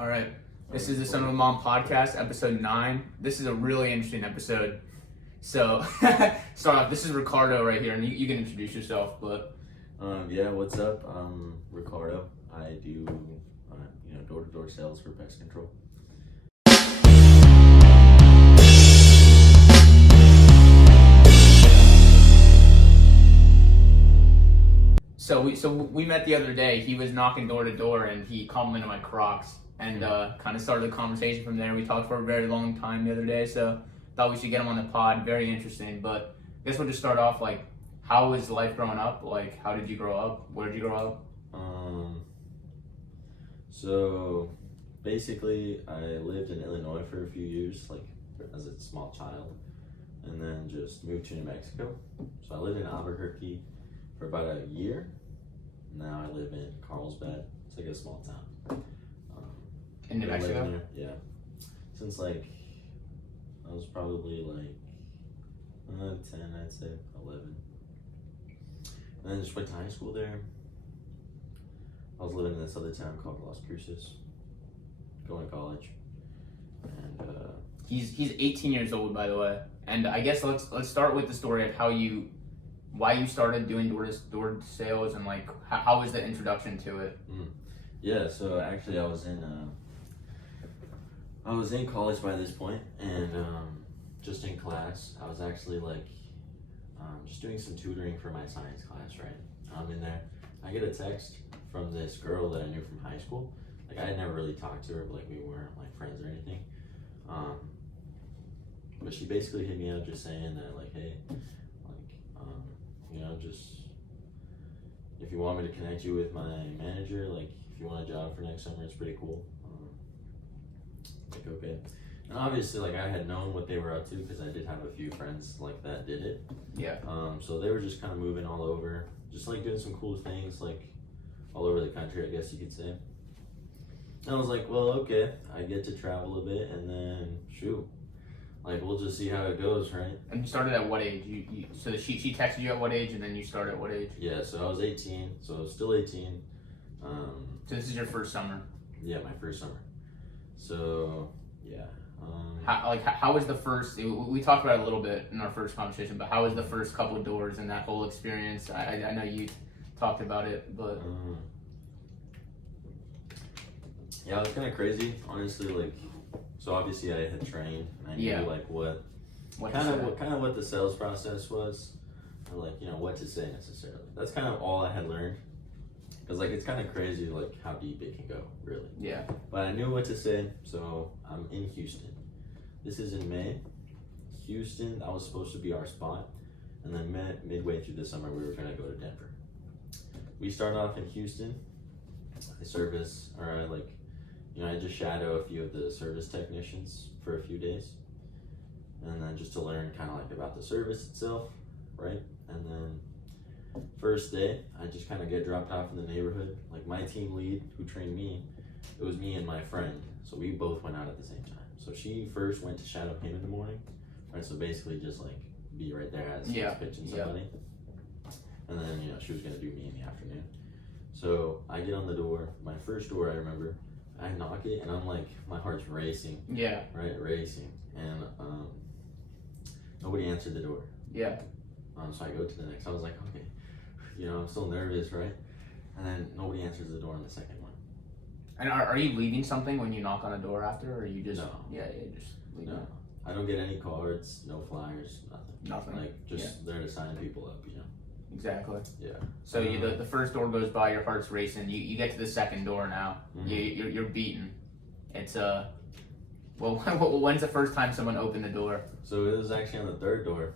All right. This is the Son of a Mom podcast, episode 9. This is a really interesting episode. So, start off. This is Ricardo right here, and you can introduce yourself. But what's up? I'm Ricardo. I do, door-to-door sales for pest control. So we met the other day. He was knocking door to door, and he complimented my Crocs, and kind of started the conversation from there. We talked for a very long time the other day, so thought we should get him on the pod. Very interesting. But I guess we'll just start off. Like, how was life growing up? Like, how did you grow up? Where did you grow up? So basically, I lived in Illinois for a few years, like as a small child, and then just moved to New Mexico. So I lived in Albuquerque for about a year. Now I live in Carlsbad. It's like a small town. In New Mexico? Yeah. Since like, I was probably like 10, I'd say, 11. And then just went to high school there. I was living in this other town called Las Cruces, going to college. And he's 18 years old, by the way. And I guess let's start with the story of why you started doing door sales, and like how was the introduction to it? Yeah, so actually I was in college by this point, and just in class I was actually like just doing some tutoring for my science class, right? I'm in there, I get a text from this girl that I knew from high school. Like, I had never really talked to her, but like we weren't like friends or anything, but she basically hit me up just saying that like, hey, just if you want me to connect you with my manager, like if you want a job for next summer, it's pretty cool. Like, okay. And obviously, like, I had known what they were up to because I did have a few friends like that did it. Yeah. So they were just kind of moving all over, just like doing some cool things, like all over the country, I guess you could say. And I was like, well, okay, I get to travel a bit, and then shoot, like, we'll just see how it goes, right? And you started at what age? So she texted you at what age, and then you started at what age? Yeah, so I was 18, so I was still 18. So this is your first summer? Yeah, my first summer. So, yeah. How was the first, we talked about it a little bit in our first conversation, but how was the first couple of doors and that whole experience? I know you talked about it, but... Yeah, it was kind of crazy, honestly, like, so obviously I had trained, and I knew like what the sales process was, or like, what to say necessarily. That's kind of all I had learned, because like it's kind of crazy like how deep it can go, really. Yeah. But I knew what to say, so I'm in Houston. This is in May. Houston, that was supposed to be our spot, and then midway through the summer we were gonna go to Denver. We started off in Houston. I just shadow a few of the service technicians for a few days, and then just to learn kind of like about the service itself, right? And then first day, I just kind of get dropped off in the neighborhood. Like, my team lead who trained me, it was me and my friend, so we both went out at the same time. So she first went to shadow him in the morning, right? So basically just like be right there as he was pitching somebody. And then, she was gonna do me in the afternoon. So I get on the door, my first door I remember, I knock it, and I'm like, my heart's racing. Yeah. Right, racing. And nobody answered the door. Yeah. So I go to the next. I was like, okay, I'm still nervous, right? And then nobody answers the door on the second one. And are you leaving something when you knock on a door after, or you just? No. Yeah, just leave No. it. I don't get any cards, no flyers, nothing. Nothing. Like, just there to sign people up, Exactly. Yeah. So the first door goes by, your heart's racing. You get to the second door now. Mm-hmm. You're beaten. It's well, when's the first time someone opened the door? So it was actually on the third door.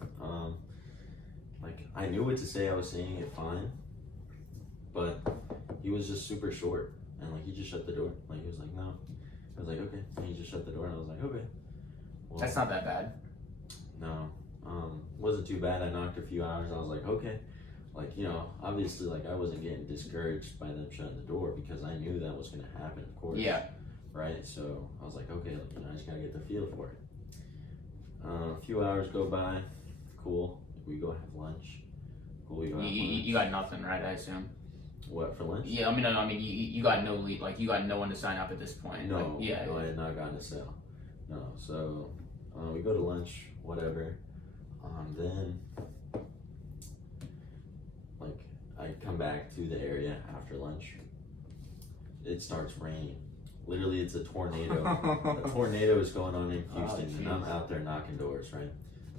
Like, I knew what to say. I was saying it fine, but he was just super short, and like he just shut the door. Like, he was like, no. I was like, okay. And he just shut the door, and I was like, okay. Well, that's not that bad. No. Wasn't too bad. I knocked a few hours. I was like, okay. Like, obviously, like, I wasn't getting discouraged by them shutting the door, because I knew that was going to happen, of course. Yeah. Right? So I was like, okay, like, I just got to get the feel for it. A few hours go by. Cool. We go have lunch. Cool. We go have lunch. You got nothing, right? I assume. What, for lunch? Yeah, I mean, you got no lead, like you got no one to sign up at this point. No, like, yeah, no, I had not gotten a sale. No, so we go to lunch, whatever. Then, like, I come back to the area after lunch. It starts raining. Literally, it's a tornado. A tornado is going on in Houston, and I'm out there knocking doors, right?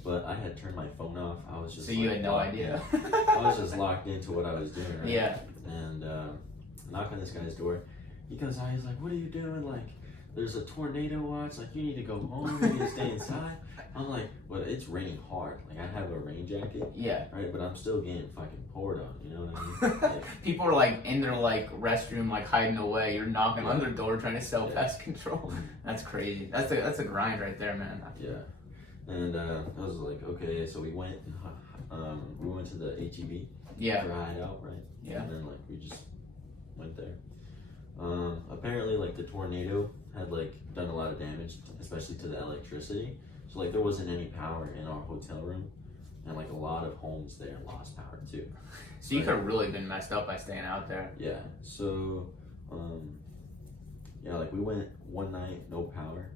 But I had turned my phone off. I was just so you had no idea. I was just locked into what I was doing, right? Yeah. And knock on this guy's door. He comes out. He's like, "What are you doing? Like, there's a tornado watch. Like, you need to go home. You need to stay inside." I'm like, "Well, it's raining hard. Like, I have a rain jacket, Yeah. right? But I'm still getting fucking poured on. You know what I mean?" Like, people are like in their like restroom, like hiding away. You're knocking on their door trying to sell pest control. That's crazy. That's a grind right there, man. Yeah. And I was like, okay, so we went to the HEB for a hideout, right? Yeah. And then like we just went there. Apparently, like the tornado had like done a lot of damage, especially to the electricity. So like there wasn't any power in our hotel room, and like a lot of homes there lost power too. So you could have really been messed up by staying out there. Yeah. So yeah, like we went one night, no power.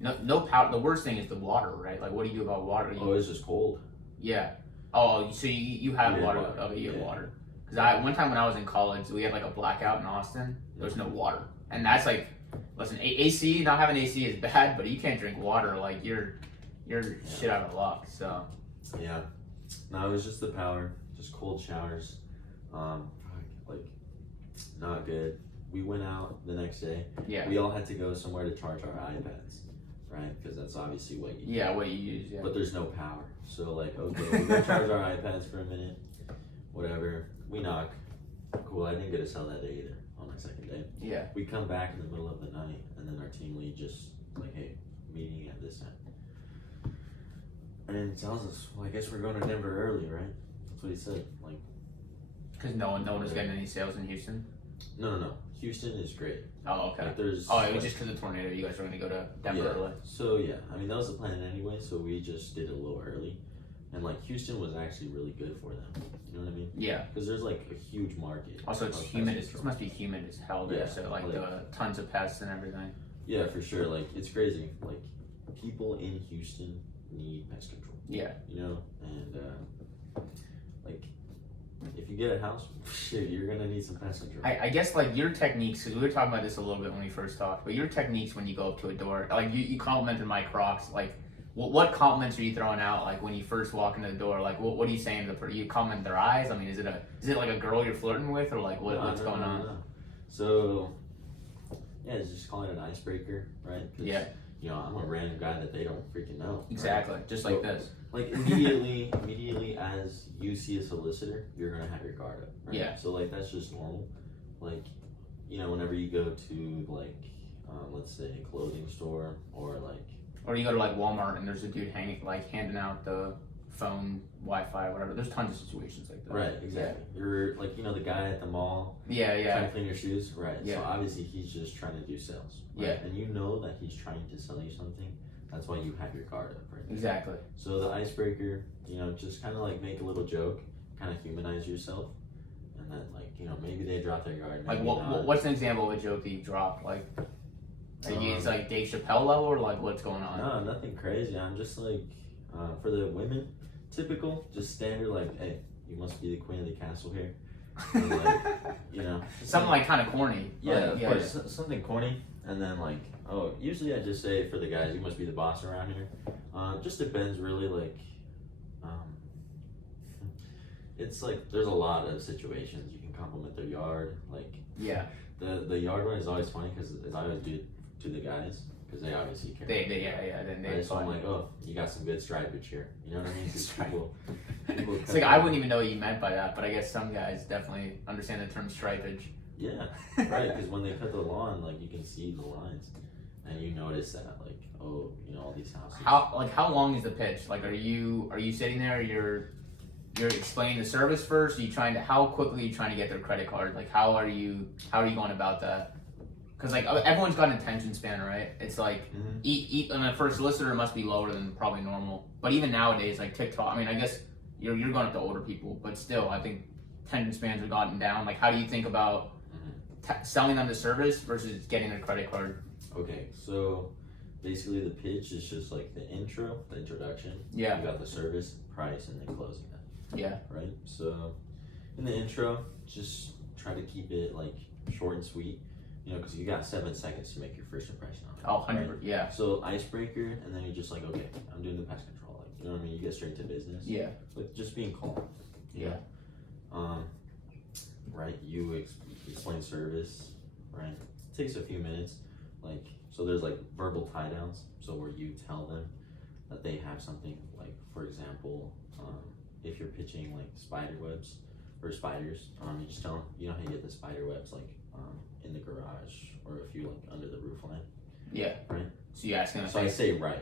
No power. The worst thing is the water, right? Like, what do you do about water? Oh, it was just cold. Yeah. Oh, so you have water. Water. Okay, you have Yeah. water. Because one time when I was in college, we had like a blackout in Austin. There was no water, and that's like, listen, AC. Not having AC is bad, but you can't drink water. Like you're shit out of luck. So. Yeah. No, it was just the power, just cold showers. Like not good. We went out the next day. Yeah. We all had to go somewhere to charge our iPads, right? Because that's obviously what you Yeah, what you use. Yeah. But there's no power. So like, okay, we go charge our iPads for a minute. Whatever. We knock. Cool. I didn't get a sell that day either. On my second day. Yeah. We come back in the middle of the night, and then our team lead just like, hey, meeting at this time. And he tells us, well, I guess we're going to Denver early, right? That's what he said. Like, because no one was getting any sales in Houston. No. Houston is great. Oh, okay. Like, there's. Oh, it was just because of the tornado. You guys were going to go to Denver early. So yeah, I mean that was the plan anyway. So we just did it a little early, and like Houston was actually really good for them. You know what I mean? Yeah. Because there's like a huge market. Also, it's humid. It must be humid as hell there. Yeah, So like the tons of pests and everything. Yeah, for sure. Like it's crazy. Like people in Houston need pest control. Yeah. You know, and like if you get a house, shit, you're gonna need some pest control. I guess like your techniques, because we were talking about this a little bit when we first talked, but your techniques when you go up to a door, like you complimented my Crocs, like what compliments are you throwing out like when you first walk into the door? Like what are you saying to the person? You compliment their eyes? I mean, is it like a girl you're flirting with, or like what's going on? No. So yeah, just call it an icebreaker, right? Yeah. You know, I'm a random guy that they don't freaking know. Exactly, right? just like this. Like immediately as you see a solicitor, you're gonna have your guard up. Right? Yeah. So like that's just normal. Like, you know, whenever you go to like, let's say a clothing store or like. Or you go to like Walmart and there's a dude handing out the phone, Wi-Fi, whatever. There's tons of situations like that. Right. Exactly. Yeah. You're like, you know, the guy at the mall. Yeah. Trying to clean your shoes. Right. Yeah. So obviously he's just trying to do sales. Right? Yeah. And you know that he's trying to sell you something. That's why you have your guard up, right? Exactly. So the icebreaker, you know, just kind of like make a little joke, kind of humanize yourself, and then like, you know, maybe they drop their guard. Like what's an example of a joke that you dropped? Like, it's like Dave Chappelle level, or like what's going on? No, nothing crazy. I'm just like, for the women, typical, just standard like, hey, you must be the queen of the castle here. And, like, you know, something like kind of corny. Yeah, of course, something corny, and then like. Oh, usually I just say for the guys, you must be the boss around here. Just depends really, like, it's like, there's a lot of situations you can compliment their yard, like. Yeah. The yard one is always funny because I always do it to the guys, because they obviously care. Then so I'm like, oh, you got some good stripage here. You know what I mean? People it's like, I wouldn't even know what you meant by that, but I guess some guys definitely understand the term stripage. Yeah, right, because when they cut the lawn, like, you can see the lines. And you notice that, like, oh, you know, all these houses. How long is the pitch? Like, are you sitting there? You're explaining the service first. How quickly are you trying to get their credit card? Like, how are you going about that? Because like everyone's got an attention span, right? It's like and for a solicitor it must be lower than probably normal. But even nowadays, like TikTok, I mean, I guess you're going up to older people, but still, I think attention spans have gotten down. Like, how do you think about selling them the service versus getting their credit card? Okay, so basically the pitch is just like the introduction. Yeah. You got the service, price, and then closing it. Yeah. Right? So in the intro, just try to keep it like short and sweet, because you got 7 seconds to make your first impression on it. Oh, 100%. Right? Yeah. So icebreaker, and then you're just like, okay, I'm doing the pest control. Like, you know what I mean? You get straight to business. Yeah. Like just being calm. Yeah. Right? You explain service, right? It takes a few minutes. Like, so there's like verbal tie downs. So where you tell them that they have something, like, for example, if you're pitching like spider webs or spiders, you just tell them, you know how you get the spider webs like in the garage or if you like under the roof line. Yeah. Right? So you ask them. So I say right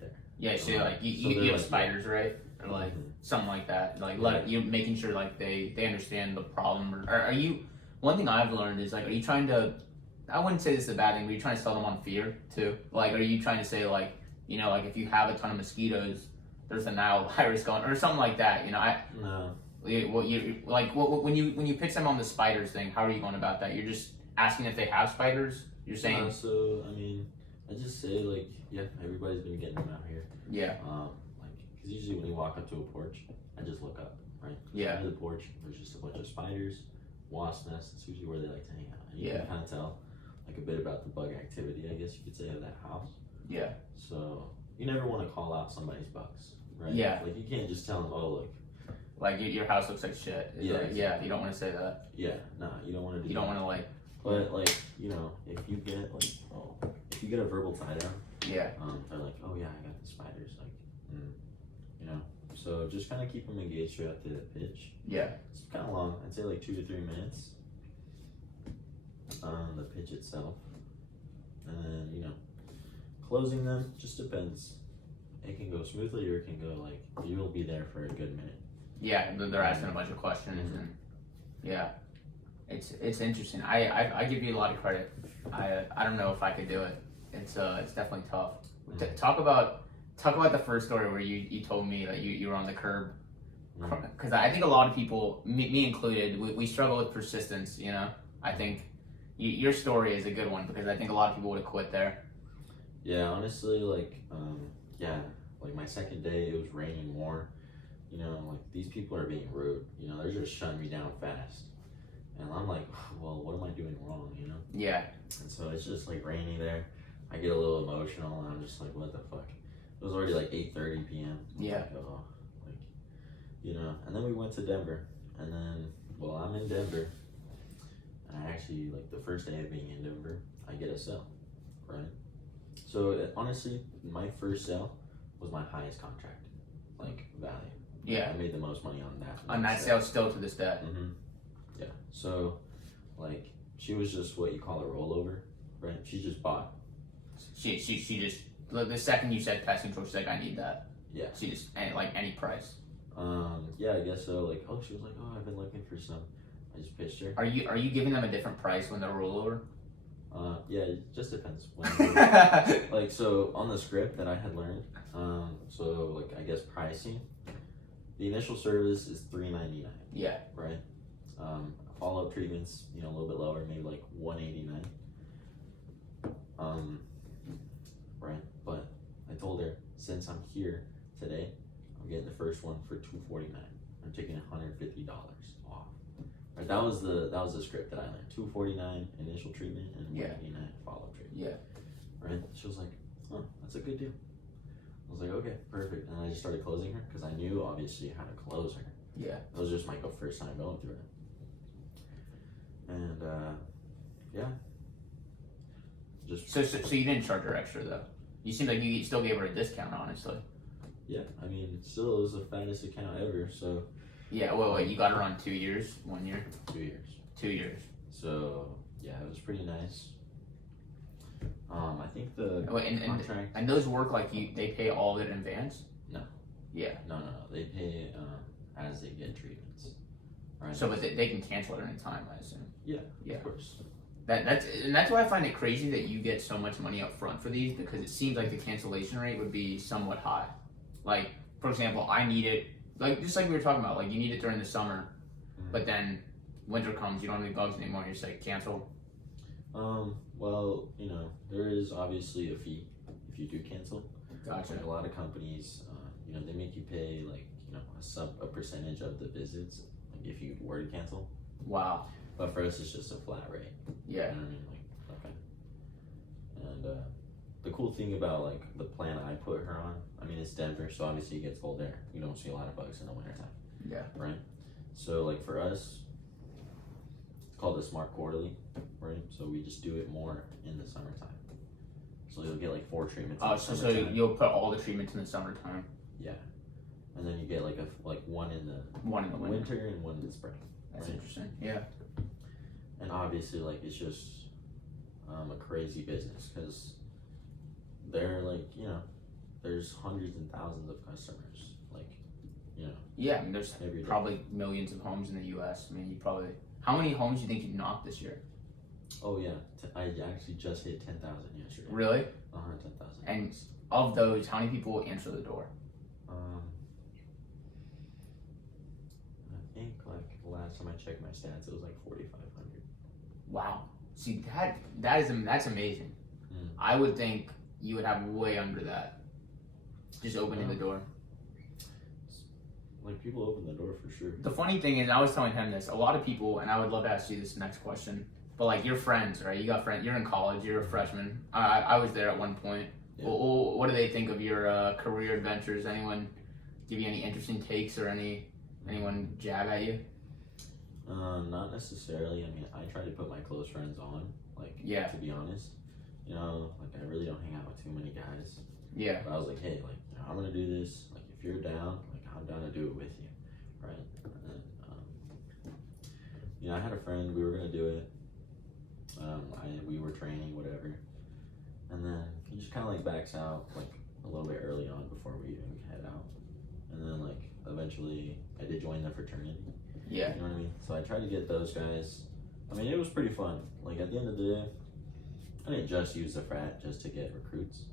there. Yeah, so like you have like, spiders, right? Or like something like that. Like you making sure like they understand the problem. Or are you? One thing I've learned is like, are you trying to? I wouldn't say this is a bad thing, but you're trying to sell them on fear too. Like, are you trying to say like, like if you have a ton of mosquitoes, there's a Nile virus going, or something like that? No. Well, you like when you pitch them on the spiders thing, how are you going about that? You're just asking if they have spiders. You're saying. So I mean, I just say like, yeah, everybody's been getting them out here. Yeah. Because usually when you walk up to a porch, I just look up, right? Yeah. Under the porch, there's just a bunch of spiders, wasp nests. It's usually where they like to hang out. And you can kind of tell like a bit about the bug activity, I guess you could say, of that house. Yeah. So you never want to call out somebody's bugs, right? Yeah. Like you can't just tell them, oh look. Like your house looks like shit. Yeah. Like, yeah. You don't want to say that. Yeah. Nah, you don't want to do. You don't want to like. But like if you get like a verbal tie down. Yeah. They're like, oh yeah, I got the spiders. Like, so just kind of keep them engaged throughout the pitch. Yeah. It's kind of long. I'd say like 2 to 3 minutes. The pitch itself, and then closing them just depends. It can go smoothly or it can go like you'll be there for a good minute. Yeah, they're asking a bunch of questions and yeah, it's interesting. I give you a lot of credit. I don't know if I could do it. It's definitely tough. Talk about the first story where you told me that you were on the curb, because I think a lot of people, me included, we struggle with persistence. I think your story is a good one because I think a lot of people would have quit there. Yeah, honestly, like my second day it was raining more. Like these people are being rude. They're just shutting me down fast, and I'm like, well, what am I doing wrong? Yeah. And so it's just like rainy there. I get a little emotional and I'm just like, what the fuck? It was already like 8:30 p.m. Yeah. Like, and then we went to Denver, and then I'm in Denver, and I actually like the first day of being in Denver, I get a sale, right? So honestly, my first sale was my highest contract, like value. Yeah. I made the most money on that. On that sale still to this day. Mm-hmm. Yeah. So, like, she was just what you call a rollover, right? She just bought. She just the second you said pest control, she's like, I need that. Yeah. She just any price. Yeah, I guess so. Like, she was like, oh, I've been looking for some. I just pitched her. Are you giving them a different price when they're rollover? Yeah, it just depends. Like, so on the script that I had learned, so like I guess pricing, the initial service is $3.99. Yeah. Right. Follow-up treatments, a little bit lower, maybe like $189. Right. But I told her, since I'm here today, I'm getting the first one for $249. I'm taking $150 off. Right. That was the script that I learned. $249 initial treatment and $189 follow-up treatment. Yeah. Right. She was like, oh, that's a good deal. I was like, okay, perfect. And I just started closing her because I knew obviously how to close her. Yeah. It was just my first time going through it. And yeah. Just so you didn't charge her extra though. You seemed like you still gave her a discount, honestly. Yeah, I mean, still it was the fattest account ever. So. Yeah. Well, wait, you got her on 2 years, 1 year. 2 years. 2 years. So yeah, it was pretty nice. I think the contract and those work like they pay all of it in advance. No. Yeah. No. They pay as they get treatments. Right. So, but they can cancel at any time, I assume. Yeah. Yeah. Of course. That's why I find it crazy that you get so much money up front for these, because it seems like the cancellation rate would be somewhat high. Like, for example, I need it, like just like we were talking about, like you need it during the summer. but then winter comes, you don't have any bugs anymore, you just like cancel. Well, there is obviously a fee if you do cancel. Gotcha. Like a lot of companies, they make you pay like a percentage of the visits, like if you were to cancel. Wow. But for us, it's just a flat rate. Yeah. You know what I mean? Like, okay. And the cool thing about like the plan I put her on, I mean, it's Denver, so obviously it gets cold there. You don't see a lot of bugs in the wintertime. Yeah. Right. So like for us, it's called a smart quarterly, right? So we just do it more in the summertime. So you'll get like 4 treatments. So you'll put all the treatments in the summertime. Yeah. And then you get like one in the winter and one in the spring. That's right? interesting. Yeah. And obviously, like it's just a crazy business because they're like there's hundreds and thousands of customers, like Yeah, I mean, there's probably millions of homes in the U.S. I mean, how many homes do you think you knocked this year? Oh yeah, I actually just hit 10,000 yesterday. Really? 10,000. And of those, how many people answer the door? I think like last time I checked my stats, it was like 4,500. Wow. See, that's amazing. I would think you would have way under that. Just opening the door. Like people open the door for sure. The funny thing is, I was telling him this. A lot of people, and I would love to ask you this next question. But like your friends, right? You got friends. You're in college. You're a freshman. I was there at one point. Yeah. Well, what do they think of your career adventures? Anyone give you any interesting takes or anyone jab at you? Not necessarily. I mean, I try to put my close friends on. Like, to be honest, like I really don't hang out with too many guys. Yeah. But I was like, hey, like I'm gonna do this. Like, if you're down, like I'm down to do it with you, right? And I had a friend. We were gonna do it. We were training, whatever, and then he just kind of like backs out like a little bit early on before we even head out, and then like eventually I did join the fraternity. Yeah. You know what I mean? So I tried to get those guys. I mean, it was pretty fun. Like at the end of the day, I didn't just use the frat just to get recruits.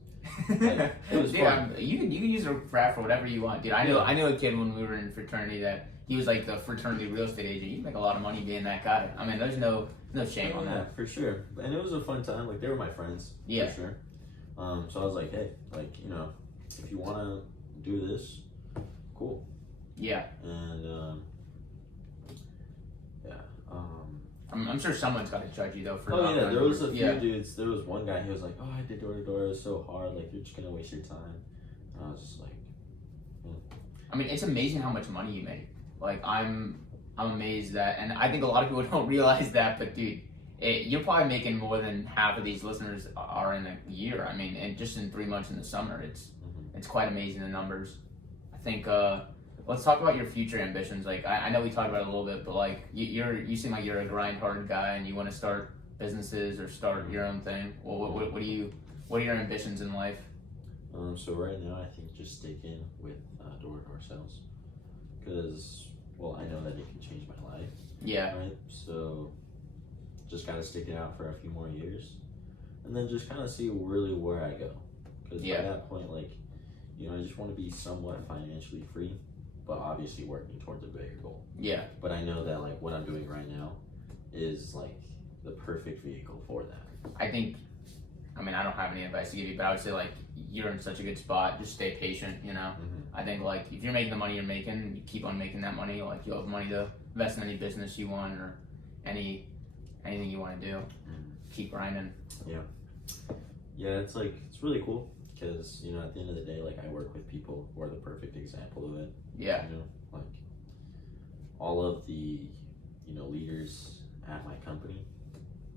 Like, it was fun. You can use a frat for whatever you want, dude. I knew a kid when we were in fraternity that he was like the fraternity real estate agent. You make a lot of money being that guy. I mean, there's no shame on that. For sure. And it was a fun time. Like they were my friends. Yeah. For sure. So I was like, hey, like if you want to do this, cool. Yeah. And I'm sure someone's got to judge you though for. Oh yeah, there was a few dudes. There was one guy. He was like, "Oh, I did door to door. It was so hard. Like you're just gonna waste your time." And I was just like, I mean, it's amazing how much money you make. Like I'm amazed that, and I think a lot of people don't realize that. But dude, you're probably making more than half of these listeners are in a year. I mean, and just in 3 months in the summer, it's quite amazing the numbers. I think. Let's talk about your future ambitions. Like I know we talked about it a little bit, but like you seem like you're a grind hard guy and you want to start businesses or start your own thing. Well, what are your ambitions in life? So right now I think just sticking with door-to-door sales, because I know that it can change my life. Yeah. Right. So just gotta stick it out for a few more years, and then just kind of see really where I go. Because by that point, like I just want to be somewhat financially free. But obviously working towards a bigger goal. Yeah. But I know that like what I'm doing right now is like the perfect vehicle for that. I think, I mean, I don't have any advice to give you, but I would say like you're in such a good spot. Just stay patient. I think like if you're making the money you're making, you keep on making that money. Like you'll have money to invest in any business you want or anything you want to do. Keep grinding. Yeah. Yeah, it's really cool. Because, at the end of the day, like, I work with people who are the perfect example of it. Yeah. Like, all of the, leaders at my company,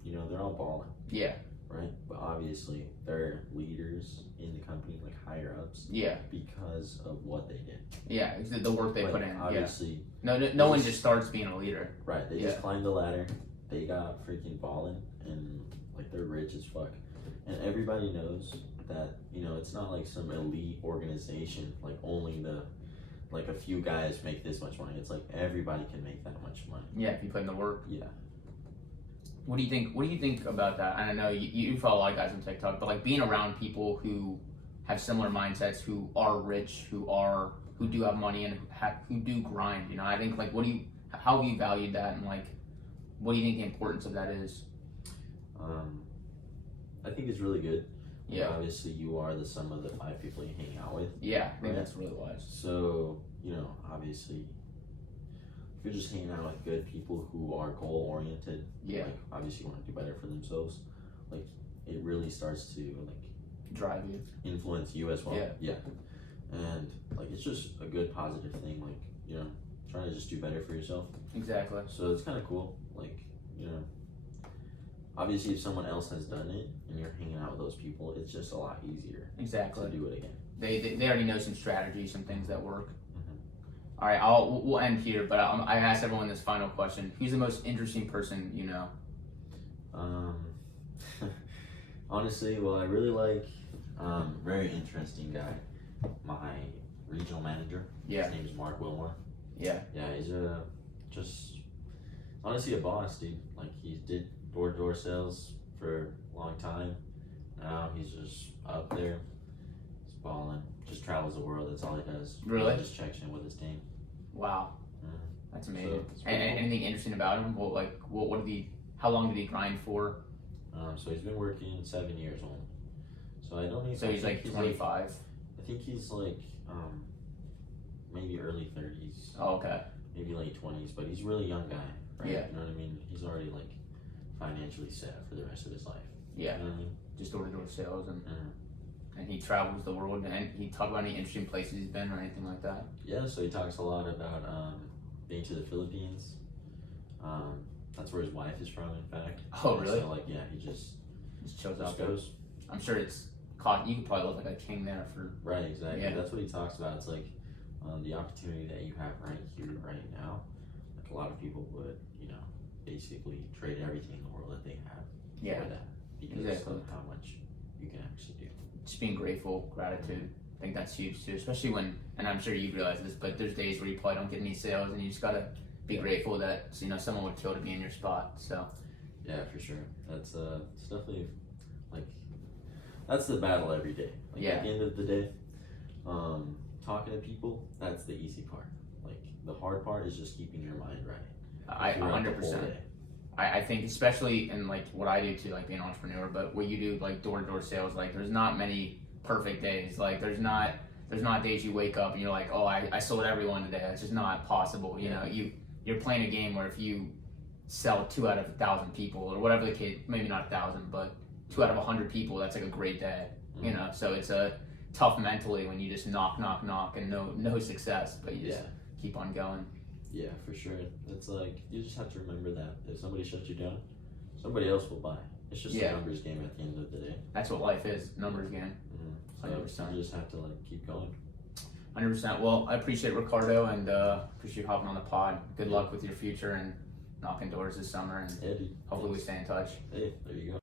they're all balling. Yeah. Right? But obviously, they're leaders in the company, like, higher ups. Yeah. Because of what they did. Yeah, it's the work they put in. Obviously. Yeah. No one just starts being a leader. Right. They just climbed the ladder. They got freaking balling. And, like, they're rich as fuck. And everybody knows that it's not like some elite organization, like only a few guys make this much money. It's like everybody can make that much money. Yeah, if you put in the work. Yeah. What do you think about that? And I know you follow a lot of guys on TikTok, but like being around people who have similar mindsets, who are rich, who do have money, and who do grind. I think like how how have you valued that, and like, what do you think the importance of that is? I think it's really good. Yeah. Obviously, you are the sum of the 5 people you hang out with. Yeah, I think Right. that's really wise. So, obviously, if you're just hanging out with good people who are goal oriented, Yeah. like, obviously, want to do better for themselves, like, it really starts to, like, Drive you. influence you as well. Yeah. And, like, it's just a good, positive thing, like, trying to just do better for yourself. Exactly. So, it's kind of cool, like, obviously, if someone else has done it and you're hanging out with those people, it's just a lot easier Exactly. to do it again. They already know some strategies, some things that work. Mhm. All right, we'll end here, but I asked everyone this final question: who's the most interesting person you know? Honestly, well, I really like very interesting guy, my regional manager. Yeah. His name is Mark Wilmore. Yeah. Yeah, he's just honestly a boss, dude. Like, he did door-to-door sales for a long time. Now he's just up there. He's balling. Just travels the world. That's all he does. Really? He just checks in with his team. Wow. Mhm. That's amazing. So, it's pretty cool. Anything interesting about him? What did he? How long did he grind for? So he's been working 7 years only. So I don't even. So he's I think like 25. I think he's like maybe early 30s. Oh, okay. Maybe late 20s, but he's a really young guy, right? Yeah. You know what I mean? He's already like financially set for the rest of his life. Yeah. You know what I mean? Just door-to-door sales, and Mhm. and he travels the world. And he talk about any interesting places he's been or anything like that. Yeah. So he talks a lot about being to the Philippines. That's where his wife is from, in fact. Oh, really? So like, yeah, he just Chills out there. goes. I'm sure it's caught. You could probably live like a king there for. Right. Exactly. Yeah. That's what he talks about. It's like the opportunity that you have right here, right now. Like, a lot of people would, basically trade everything in the world that they have Yeah. for that, because Exactly. of how much you can actually do. Just being grateful, gratitude. I think that's huge too, especially when, and I'm sure you realize this, but there's days where you probably don't get any sales, and you just gotta be grateful that someone would kill to be in your spot. So Yeah, for sure. That's it's definitely like, that's the battle every day. Like, Yeah. at the end of the day, talking to people, that's the easy part. Like, the hard part is just keeping your mind right. I throughout the whole 100%. day. I think especially in like what I do too, like being an entrepreneur, but what you do like door-to-door sales, like there's not many perfect days. Like there's not days you wake up and you're like, oh, I sold everyone today. That's just not possible. You know, you're playing a game where if you sell 2 out of 1,000 people or whatever the case, maybe not 1,000, but 2 out of 100 people, that's like a great day. You know, so it's a tough mentally when you just knock and no success, but you just keep on going. Yeah, for sure. It's like, you just have to remember that if somebody shuts you down, somebody else will buy. It's just a numbers game at the end of the day. That's what life is, numbers game. So 100%. you just have to like keep going. 100%. Well, I appreciate Ricardo, and appreciate you hopping on the pod. Good luck with your future and knocking doors this summer, and Yeah, dude. hopefully we stay in touch. Hey, there you go.